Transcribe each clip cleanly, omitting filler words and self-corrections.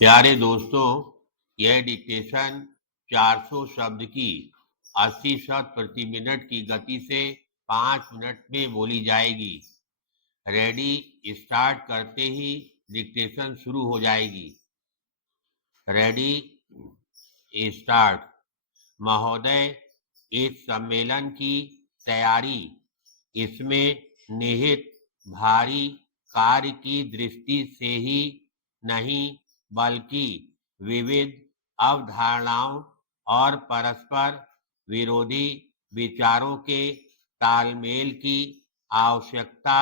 प्यारे दोस्तों, यह डिक्टेशन 400 शब्द की 80 शब्द प्रति मिनट की गति से 5 मिनट में बोली जाएगी। रेडी, स्टार्ट करते ही डिक्टेशन शुरू हो जाएगी। Ready, start. महोदय, इस सम्मेलन की तैयारी इसमें निहित भारी कार्य की दृष्टि से ही नहीं, बल्कि विविध अवधारणाओं और परस्पर विरोधी विचारों के तालमेल की आवश्यकता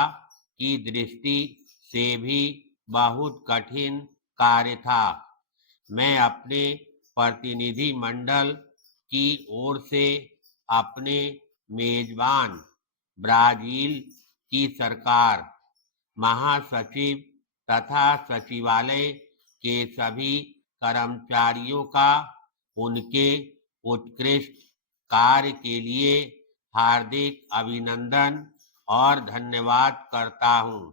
की दृष्टि से भी बहुत कठिन कार्य था। मैं अपने प्रतिनिधि मंडल की ओर से अपने मेजबान ब्राजील की सरकार, महासचिव तथा सचिवालय के सभी कर्मचारियों का उनके उत्कृष्ट कार्य के लिए हार्दिक अभिनंदन और धन्यवाद करता हूं,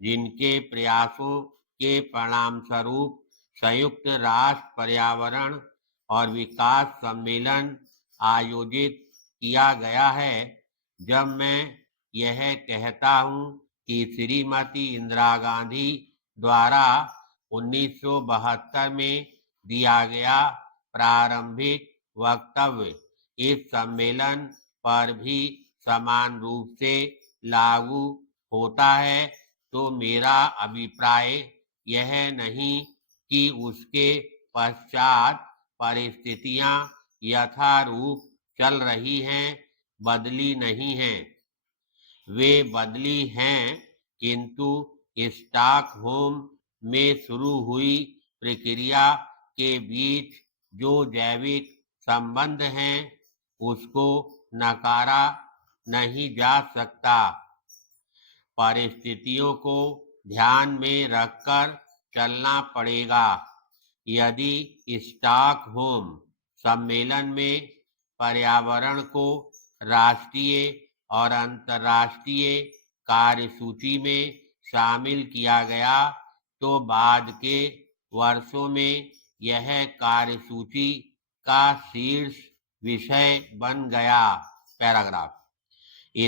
जिनके प्रयासों के परिणामस्वरूप संयुक्त राष्ट्र पर्यावरण और विकास सम्मेलन आयोजित किया गया है। जब मैं यह कहता हूं कि श्रीमती इंदिरा गांधी द्वारा 1972 में दिया गया प्रारंभिक वक्तव्य इस सम्मेलन पर भी समान रूप से लागू होता है, तो मेरा अभिप्राय यह नहीं कि उसके पश्चात परिस्थितियां यथारूप चल रही हैं, बदली नहीं हैं। वे बदली हैं, किंतु स्टॉकहोम में शुरू हुई प्रक्रिया के बीच जो जैविक संबंध हैं, उसको नकारा नहीं जा सकता। परिस्थितियों को ध्यान में रखकर चलना पड़ेगा। यदि स्टॉकहोम सम्मेलन में पर्यावरण को राष्ट्रीय और अंतर्राष्ट्रीय कार्यसूची में शामिल किया गया, तो बाद के वर्षों में यह कार्यसूची का शीर्ष विषय बन गया। पैराग्राफ।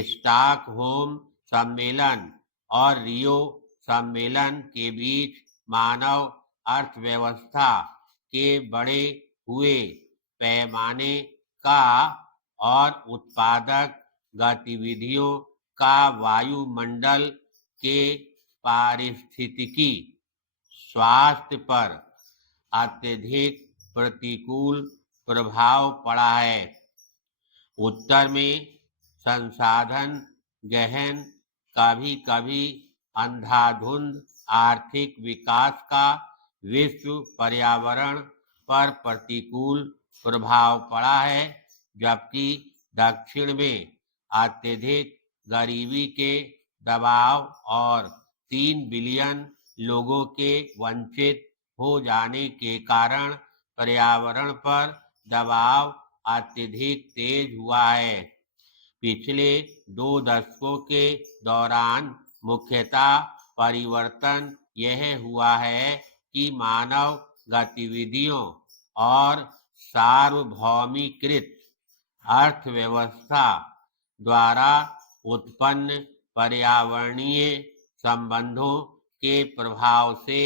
स्टॉकहोम सम्मेलन और रियो सम्मेलन के बीच मानव अर्थव्यवस्था के बढ़े हुए पैमाने का और उत्पादक गतिविधियों का वायुमंडल के पारिस्थितिकी स्वास्थ्य पर अत्यधिक प्रतिकूल प्रभाव पड़ा है। उत्तर में संसाधन गहन, कभी कभी अंधाधुंध आर्थिक विकास का विश्व पर्यावरण पर प्रतिकूल प्रभाव पड़ा है, जबकि दक्षिण में अत्यधिक गरीबी के दबाव और 3 बिलियन लोगों के वंचित हो जाने के कारण पर्यावरण पर दबाव अत्यधिक तेज हुआ है। पिछले 2 दशकों के दौरान मुख्यतः परिवर्तन यह हुआ है कि मानव गतिविधियों और सार्वभौमिकृत अर्थव्यवस्था द्वारा उत्पन्न पर्यावरणीय संबंधों के प्रभाव से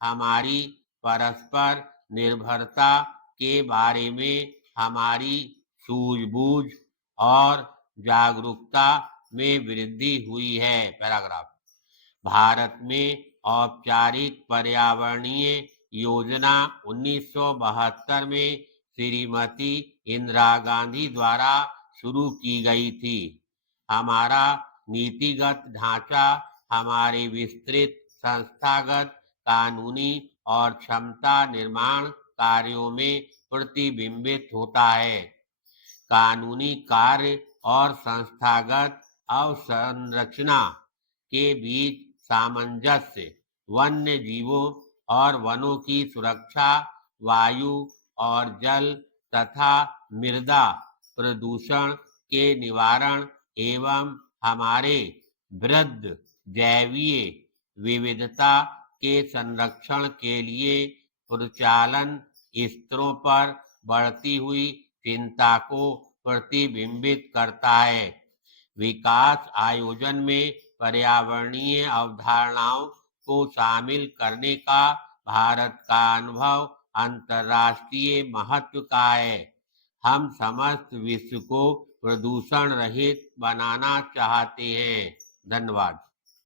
हमारी परस्पर निर्भरता के बारे में हमारी सूझबूझ और जागरूकता में वृद्धि हुई है। पैराग्राफ। भारत में औपचारिक पर्यावरणीय योजना 1972 में श्रीमती इंदिरा गांधी द्वारा शुरू की गई थी। हमारा नीतिगत ढांचा हमारे विस्तृत संस्थागत, कानूनी और क्षमता निर्माण कार्यों में प्रतिबिंबित होता है। कानूनी कार्य और संस्थागत अवसंरचना के बीच सामंजस्य, वन्य जीवों और वनों की सुरक्षा, वायु और जल तथा मृदा प्रदूषण के निवारण एवं हमारे वृहद जैवीय विविधता के संरक्षण के लिए प्रचालन स्तरों पर बढ़ती हुई चिंता को प्रतिबिंबित करता है। विकास आयोजन में पर्यावरणीय अवधारणाओं को शामिल करने का भारत का अनुभव अंतर्राष्ट्रीय महत्व का है। हम समस्त विश्व को प्रदूषण रहित बनाना चाहते हैं। धन्यवाद।